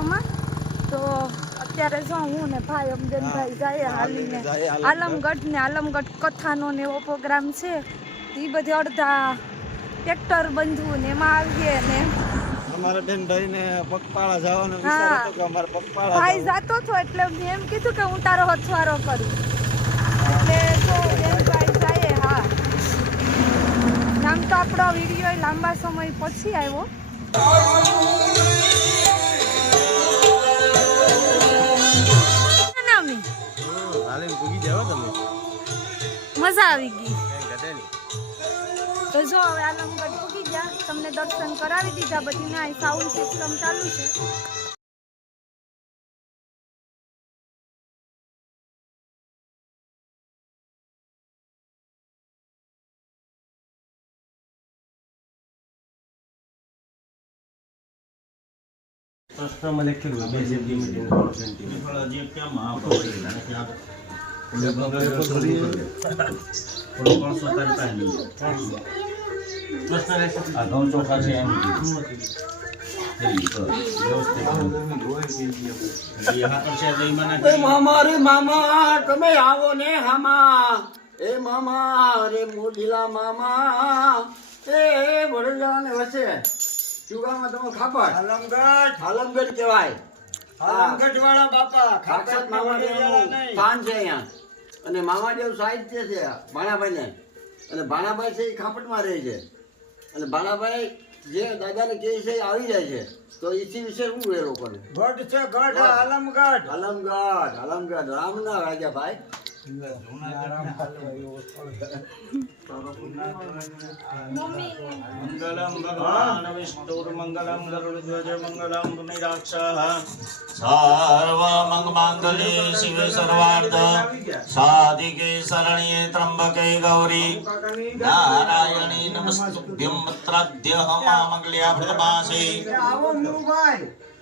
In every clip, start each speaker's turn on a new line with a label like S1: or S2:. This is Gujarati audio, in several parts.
S1: વિડીયોમાં. તો અત્યારે જો હું ને ભાઈ અમજનભાઈ જાય હાલીને. આલમગઢ ને આલમગઢ કથાનો ને એવો પ્રોગ્રામ છે. એ બધે અડધા ટ્રેક્ટર બંધવું ને એમાં આવીએ ને
S2: અમારા બેન ભાઈ ને પગપાળા જવાનો વિચાર હતો કે અમારે પગપાળા
S1: ભાઈ જાતો હતો એટલે મેં એમ કીધું કે હું તારો હથવારો કરું. એટલે જો બેનભાઈ જાય હા. આમ તો આપણો વીડિયો લાંબા સમય પછી આવ્યો.
S2: ભૂગી તમે.
S1: મજા આવી ગઈ.
S2: ઘટે નહીં.
S1: તો જો હવે આલમગઢ પૂગી ગયા. તમને દર્શન કરાવી દીધા. બધી ના સાઉન્ડ સિસ્ટમ ચાલુ છે.
S3: પ્રશ્નમાં લખેલું બે જે ત્રણ સેન્ટીમીટર. થોડું પણ સ્વતંત્રતા કે પ્રશ્ન આ ઘઉં ચોખા છે એમ.
S4: મામા રે મામા તમે આવો ને હામા. એ મામા રે મોઢીલા મામા. એ વડોદરા ને વસે. ચુગામાં તમે ખાપડ
S2: હાલમગઢ.
S4: હાલમગઢ કહેવાય.
S2: આલમગઢ વાળા બાપા
S4: સાક્ષાત મામાદેવનું પાન છે અહીંયા. અને મામાદેવ સાહિત્ય છે ભાણાભાઈ ને અને ભાણાભાઈ છે એ ખાપટમાં રહે છે. અને ભાણાભાઈ જે દાદાને કહે છે એ આવી જાય છે. તો એથી વિશે શું એ લોકોને?
S2: ગઢ છે ગઢ આલમગઢ
S4: આલમગઢ આલમગઢ રામના રાજા ભાઈ.
S3: મંગલમ ભગવાન વિષ્ણુર્મંગલમ ગરુડધ્વજ મંગલમ પુનરાક્ષः સર્વમંગમાંગલ્યે શિવે સર્વાર્થ સાધિકે શરણ્યે ત્રંબકે ગૌરી નારાયણી નમસ્તુભ્યં ત્રાદ્યહમા મંગલ્યા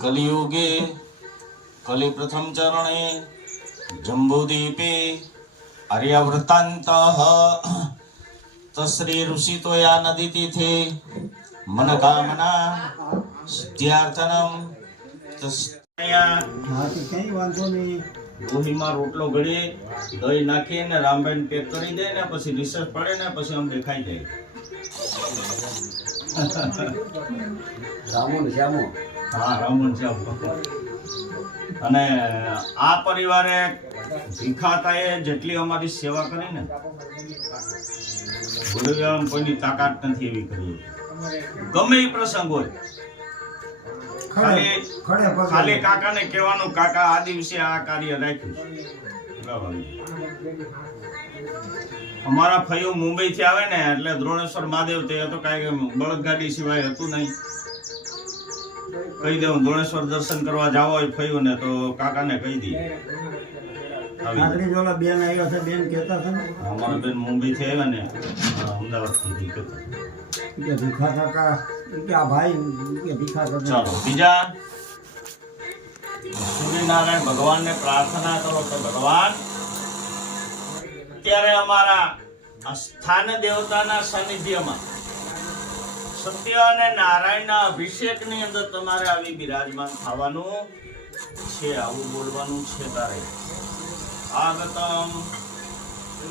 S3: કલિયુગે કલિ પ્રથમ ચરણે જંબુદીપે આર્યવૃત્તાંત તશ્રી ઋષિતોયા નદી તીથે મનકામના સિદ્ધ્યાર્થનમ લોહીમાં રોટલો ગળી દહીં નાખીને રામબેન પેક કરી દે ને પછી રિસર્ચ પડે ને પછી અમને ખાઈ જાય.
S4: રામો ને શ્યામો?
S3: હા અને આ પરિવારે ભીખાતાએ જેટલી અમારી સેવા કરી ને ગુરુવ્યામ કોઈની તાકાત નથી એવી કરી. ગમે એ પ્રસંગ હોય. ખાલી કાકાને કહેવાનું કાકા આ દિવસે આ કાર્ય રાખ્યું. અમારા ફયું મુંબઈ થી આવે ને એટલે દ્રોણેશ્વર મહાદેવ તે હતો કાંઈ બળદગાડી સિવાય હતું નહીં. કહી દઉં ગણેશ્વર દર્શન કરવા જાવ હોય ફઈઓ ને તો કાકાને કહી દઈએ. આવી જાય.
S4: બેન આવ્યા છે બેન કહેતા હતા ને?
S3: અમારા બેન મુંબઈ થી આવ્યા ને અમદાવાદથી
S4: કે ભીખા કાકા કે આ ભાઈ કે ભીખા કાકા.
S3: ચાલો બીજા. સૂર્યનારાયણ ભગવાનને પ્રાર્થના કરો કે ભગવાન ત્યારે અમારા સ્થાન દેવતાના સાનિધ્યમાં સત્ય અને નારાયણના અભિષેકની અંદર તમારે આવી બિરાજમાન થવાનું છે આવું બોલવાનું છે તારે. આગતમ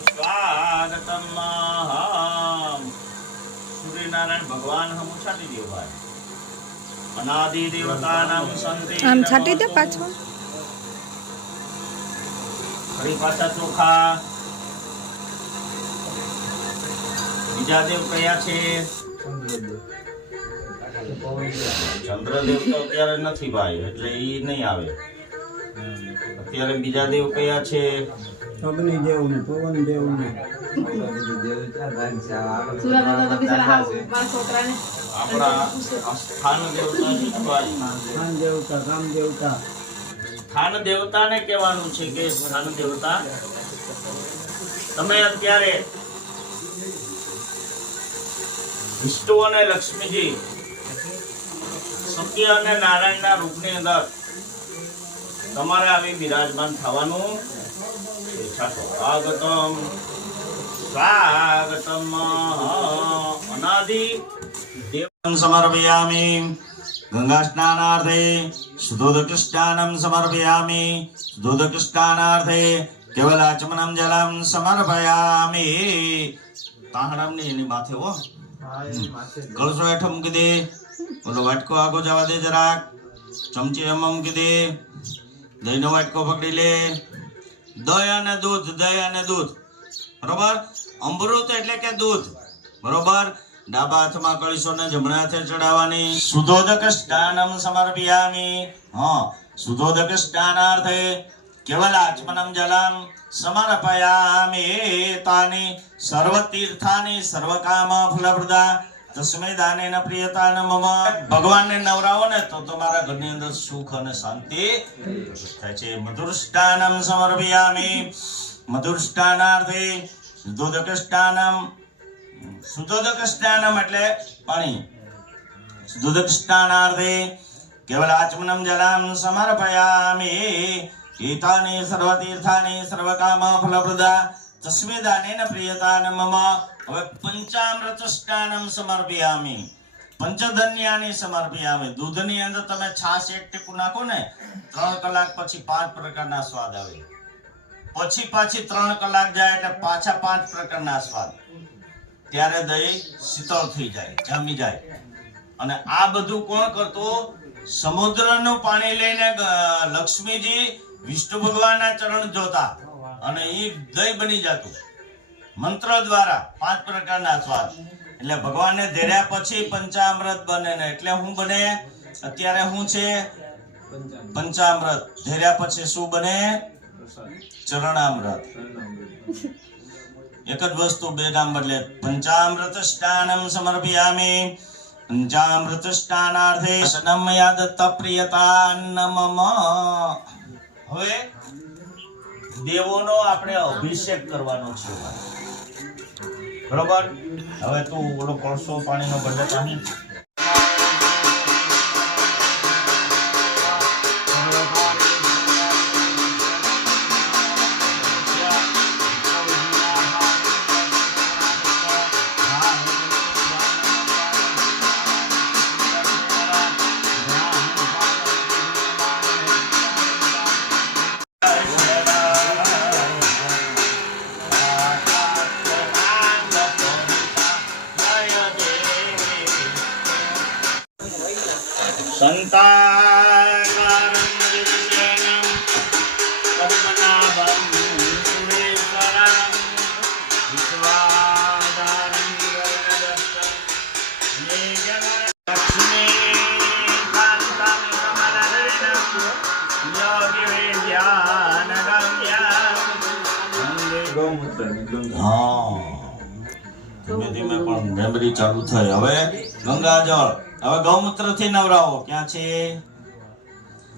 S3: સ્વાગતમ સૂર્યનારાયણ ભગવાન હમ છાટી દેવ ભાઈ. અનાદિ દેવતાનામ સંતિ
S1: આમ છાટી દે પાછો.
S3: ફરી પાછા ચોખા. બીજા દેવ કયા છે? ચંદ્રદેવ તો અત્યારે નથી ભાઈ એટલે એ નહીં આવે. અત્યારે બીજા દેવ કયા છે?
S2: અગ્નિ દેવ ને પવન ને
S3: આપણા સ્થાન દેવતા શીખવાય
S2: દેવતા દેવતા
S3: સ્થાન દેવતાને કહેવાનું છે કે સ્થાન દેવતા તમે અત્યારે વિષ્ણુ અને લક્ષ્મીજી, સત્ય અને નારાયણના રૂપની અંદર તમારે આવી બિરાજમાન થવાનું. સ્વાગતમ. સ્વાગતમ અનાદિ. દેવં સમર્પયામિ. ગંગા સ્નાનાર્થે શુદ્ધોદક સ્નાનમ સમર્પયામિ. શુદ્ધોદક સ્નાનાર્થે કેવલાચમનમ જલમ સમર્પયામિ. તાહણમની એની માથે હો. કળશો હેઠો મૂકી દે. ઓલો વાટકો આગો જવા દે જરાક. ચમચી એમાં મૂકી દે. દહીંનો વાટકો પકડી લે. દહીં અને દૂધ, દહીં અને દૂધ. બરોબર? અમૃત એટલે કે દૂધ. બરોબર? ડાબા હાથમાં કળીશો ને જમણા હાથે ચડાવવાની. સુધોદક સ્નાનમ સમર્પિયામી. હા સુધોદક સ્નાનાર્થે કેવલ આચમનમ જલમ સમર્પયામિ તાની સર્વ તીર્થાની સર્વ ફલપ્રદા તસ્મૈ દાનેન પ્રિયતાન મમ ભગવાનને નવરાવો ને તો તમારા ઘરની અંદર સુખ અને શાંતિ થાય છે મધુરષ્ટાનમ સમર્પયામિ મધુરષ્ટાનાર્થે દુધકષ્ટાનમ શુદ્ધોદક એટલે પાણી શુદ્ધોદક સ્નાનાર્થે કેવલ આચમનમ જલમ સમર્પયામિ સર્વ કામ ફલપ્રદા તસ્મે દાનેન પ્રિયતાન મમ હવે પંચામૃત સમર્પયામિ પંચધન્યાની સમર્પયામિ દૂધની અંદર તમે છાશ એક ટીપું નાખો ને ત્રણ કલાક પછી પાંચ પ્રકારના સ્વાદ આવે પછી પાછી ત્રણ કલાક જાય એટલે પાછા પાંચ પ્રકારના સ્વાદ ત્યારે દહીં શીતળ થઈ જાય જામી જાય અને આ બધું કોણ કરતું સમુદ્રનું પાણી લઈને લક્ષ્મીજી વિષ્ણુ ભગવાનના ચરણ જોતા અને એ દહીં બની જતું. મંત્ર દ્વારા પાંચ પ્રકારના સ્વાદ. એટલે ભગવાનને ધેર્યા પછી પંચામૃત બને ને એટલે હું બને? અત્યારે શું છે? પંચામૃત. ધેર્યા પછી શું બને? ચરણામૃત. એક જ વસ્તુ બે નામ બદલે. પંચામૃત સ્નાનમ સમર્પયામિ. પંચામૃત સ્નાનાર્થે સનમ યાદ તપ્રિયતા મમ હવે દેવોનો આપણે અભિષેક કરવાનો છે. બરાબર? હવે તું ઓલો કળશો પાણીનો બદલે પાણી. મેમરી ચાલુ થઈ. હવે ગંગાજળ. હવે ગૌમૂત્રથી નવરાવો. ક્યાં છે?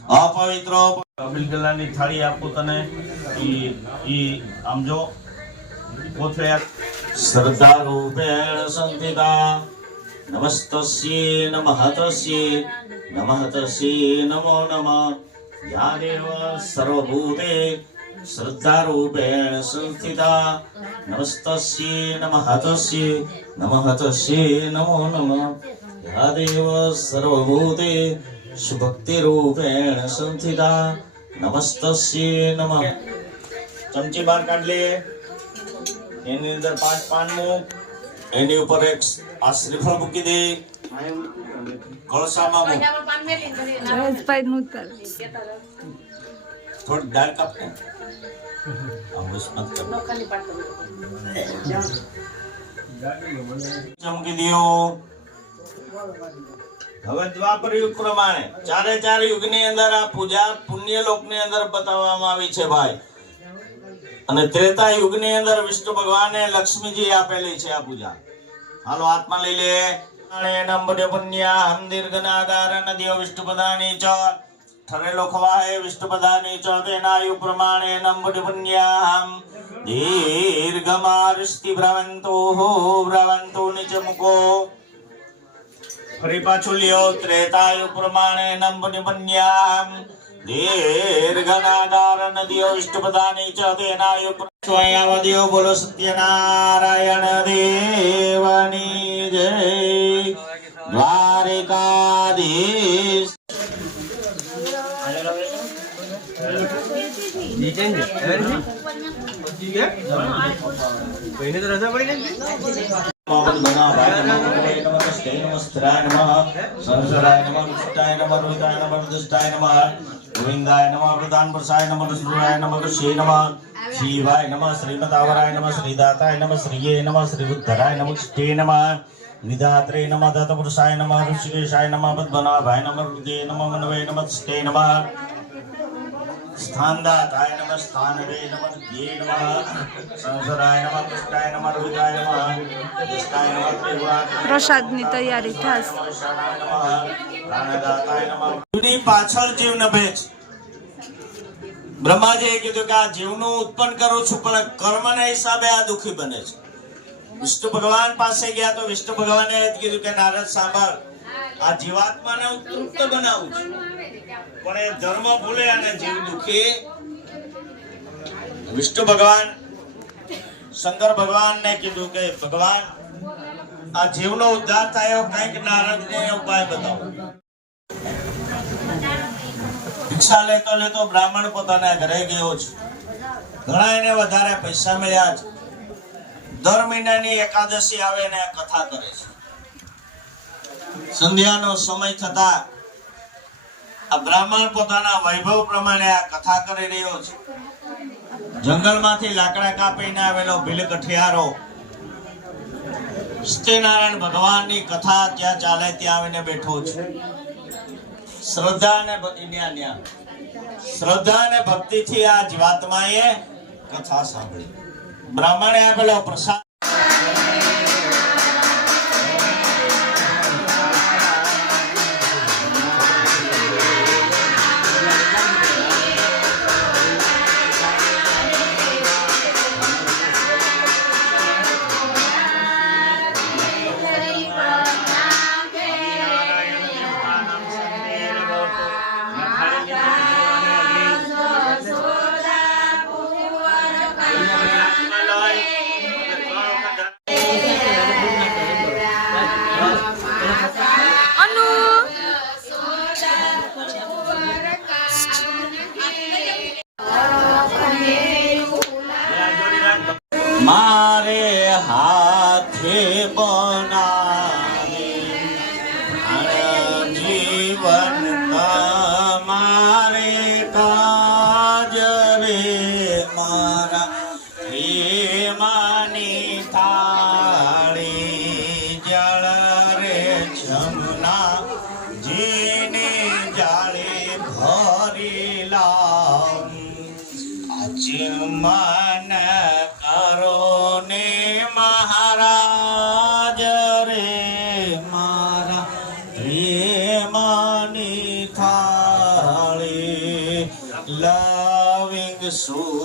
S3: અપવિત્ર. અબિલ ગલાની થાળી આપું તને. ઈ ઈ આમ જો. કોથળે શ્રદ્ધા રૂપેણ સંતિતા નમસ્તસ્યે નમઃ તસ્યે નમઃ તસ્યે નમો. નમઃ યા દેવ સર્વભૂતે. શ્રદ્ધા રૂપેણ સંસ્થિતા નમસ્તસ્યે નમઃ તસ્યે નમઃ નમો યા દેવ સર્વભૂતે સુભક્તિરૂપેણ સંસ્થિતા નમસ્તસ્યે નમઃ ચમચી બહાર કાઢ લે એની અંદર પાંચ પાન મૂક એની ઉપર એક આ શ્રીફળ મૂકી દે કળશામાં મૂક
S1: જયેશભાઈ નું તલ
S3: થોડી દાળ કર હવે દ્વાપર યુગ પ્રમાણે ચારે ચાર યુગની અંદર આ પૂજા પુણ્ય લોકની અંદર બતાવવામાં આવી છે ભાઈ. અને ત્રેતા યુગની અંદર વિષ્ણુ ભગવાને લક્ષ્મીજી આપેલી છે આ પૂજા. હાલો, હાથમાં લઈ લે. પુણ્યા હમ દીર્ઘનાદાર નદીઓ વિષ્ણુપદાની ચ ઠરેલો ખવાય વિષ્ણુપદાની ચ તેના આયુ પ્રમાણે નંબર પુણ્યા હમ દીર્ઘમારુષ્ટિ ભ્રવંતો હો ભ્રવંતો નિચ મુકો ફરી પાછું લ્યો ત્રેતાયુ પ્રમાણે નંબર પુણ્યા દીર્ઘનાદાર નદીઓ વિષ્ણુપદાની ચ તેના આયુ અહીંયા બોલો સત્યનારાયણ દેવની જય ગોવિંદાય નમઃ પ્રધાન પ્રસાય નમઃ સુરાય નમઃ શ્રી નમઃ શિવાય નમઃ શ્રીમતાવરાય નમઃ શ્રીદાતાય નમઃ શ્રીયે નમઃ શ્રીબુદ્ધરાય નમઃ સ્ટે નમઃ વિધાત્રે નમઃ દત્તપુરુષાય નમઃ ઋષિકેશાય નમઃ પદ્મનાભાય નમઃ હૃદય નમઃ મનવે નમઃ સ્ટે નમઃ નમઃ નમઃ નમઃ નમઃ નમઃ નમઃ નમઃ
S1: પ્રસાદની તૈયારી થાશ
S3: જીવની પાછળ જીવ નભે છે બ્રહ્માજીએ કીધું કે આ જીવનું ઉત્પન્ન કરું છું પણ કર્મના હિસાબે આ દુઃખી બને છે. વિષ્ણુ ભગવાન પાસે ગયા તો વિષ્ણુ ભગવાને કીધું કે નારદ સાંભળ. આ જીવાત્માને હું તૃપ્ત બનાવું છું. પણ એ ધર્મ ભૂલે અને જીવ દુઃખી. વિષ્ણુ ભગવાન, શંકર ભગવાનને કીધું કે, ભગવાન, આ જીવનો ઉદ્ધાર થાય એવો કંઈક નારદને ઉપાય બતાવો. ભિક્ષા લેતો લેતો બ્રાહ્મણ પોતાના ઘરે ગયો છે. ઘણા એને વધારે પૈસા મળ્યા છે. દર મહિનાની એકાદશી આવે ને કથા કરે છે. સંધ્યાનો સમય થતા આ બ્રાહ્મણ પોતાના વૈભવ પ્રમાણે આ કથા કરી રહ્યો છે. જંગલમાંથી લાકડા કાપીને આવેલો ભીલકઠિયારો સત્યનારાયણ ભગવાનની કથા ત્યાં ચાલે ત્યાં આવીને બેઠો છે. શ્રદ્ધા અને. શ્રદ્ધા અને ભક્તિથી આ જીવાત્માએ કથા સાંભળી. બ્રાહ્મણે આપેલો પ્રસાદ 食物